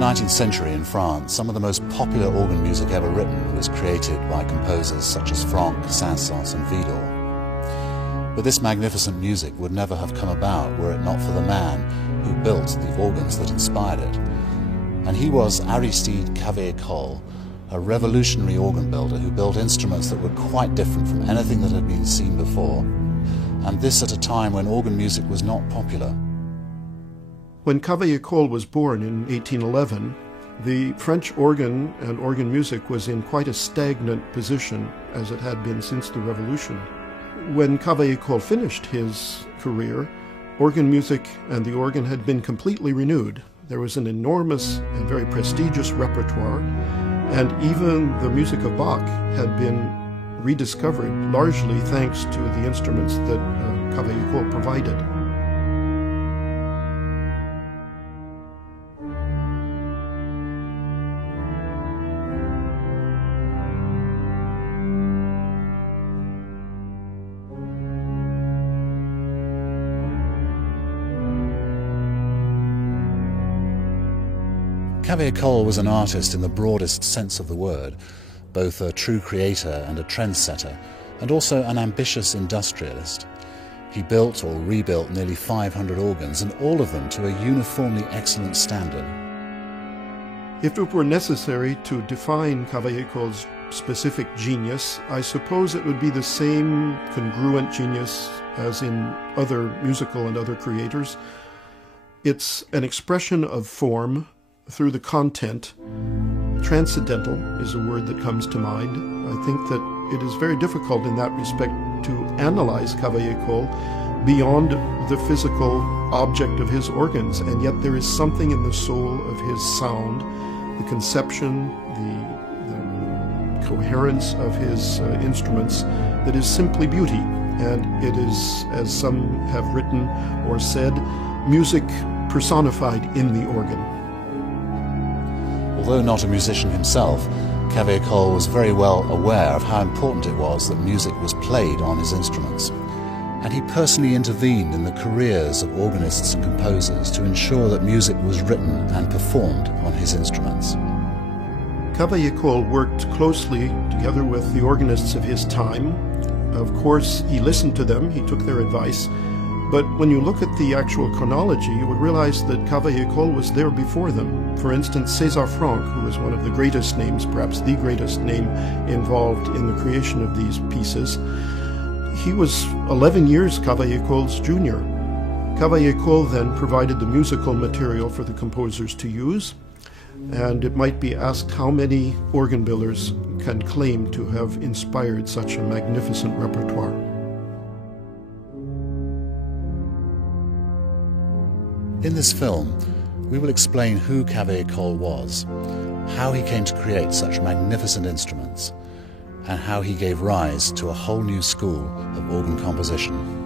19th century in France, some of the most popular organ music ever written was created by composers such as Franck, Saint-Saëns and Widor. But this magnificent music would never have come about were it not for the man who built the organs that inspired it. And he was Aristide Cavaillé-Coll, a revolutionary organ builder who built instruments that were quite different from anything that had been seen before, and this at a time when organ music was not popular. When Cavaillé-Coll was born in 1811, the French organ and organ music was in quite a stagnant position, as it had been since the Revolution. When Cavaillé-Coll finished his career, organ music and the organ had been completely renewed. There was an enormous and very prestigious repertoire, and even the music of Bach had been rediscovered, largely thanks to the instruments that Cavaillé-Coll provided. Cavaillé-Coll was an artist in the broadest sense of the word, both a true creator and a trendsetter, and also an ambitious industrialist. He built or rebuilt nearly 500 organs, and all of them to a uniformly excellent standard. If it were necessary to define Cavaillé-Coll's specific genius, I suppose it would be the same congruent genius as in other musical and other creators. It's an expression of form through the content. Transcendental is a word that comes to mind. I think that it is very difficult in that respect to analyze Cavaillé-Coll beyond the physical object of his organs, and yet there is something in the soul of his sound, the conception, the coherence of his instruments that is simply beauty. And it is, as some have written or said, music personified in the organ. Although not a musician himself, Cavaillé-Coll was very well aware of how important it was that music was played on his instruments, and he personally intervened in the careers of organists and composers to ensure that music was written and performed on his instruments. Cavaillé-Coll worked closely together with the organists of his time. Of course, he listened to them, he took their advice, but when you look at the actual chronology, you would realize that Cavaillé-Coll was there before them. For instance, César Franck, who was one of the greatest names, perhaps the greatest name involved in the creation of these pieces, he was 11 years Cavaillé-Coll's junior. Cavaillé-Coll then provided the musical material for the composers to use, and it might be asked how many organ builders can claim to have inspired such a magnificent repertoire. In this film, we will explain who Cavaillé-Coll was, how he came to create such magnificent instruments, and how he gave rise to a whole new school of organ composition.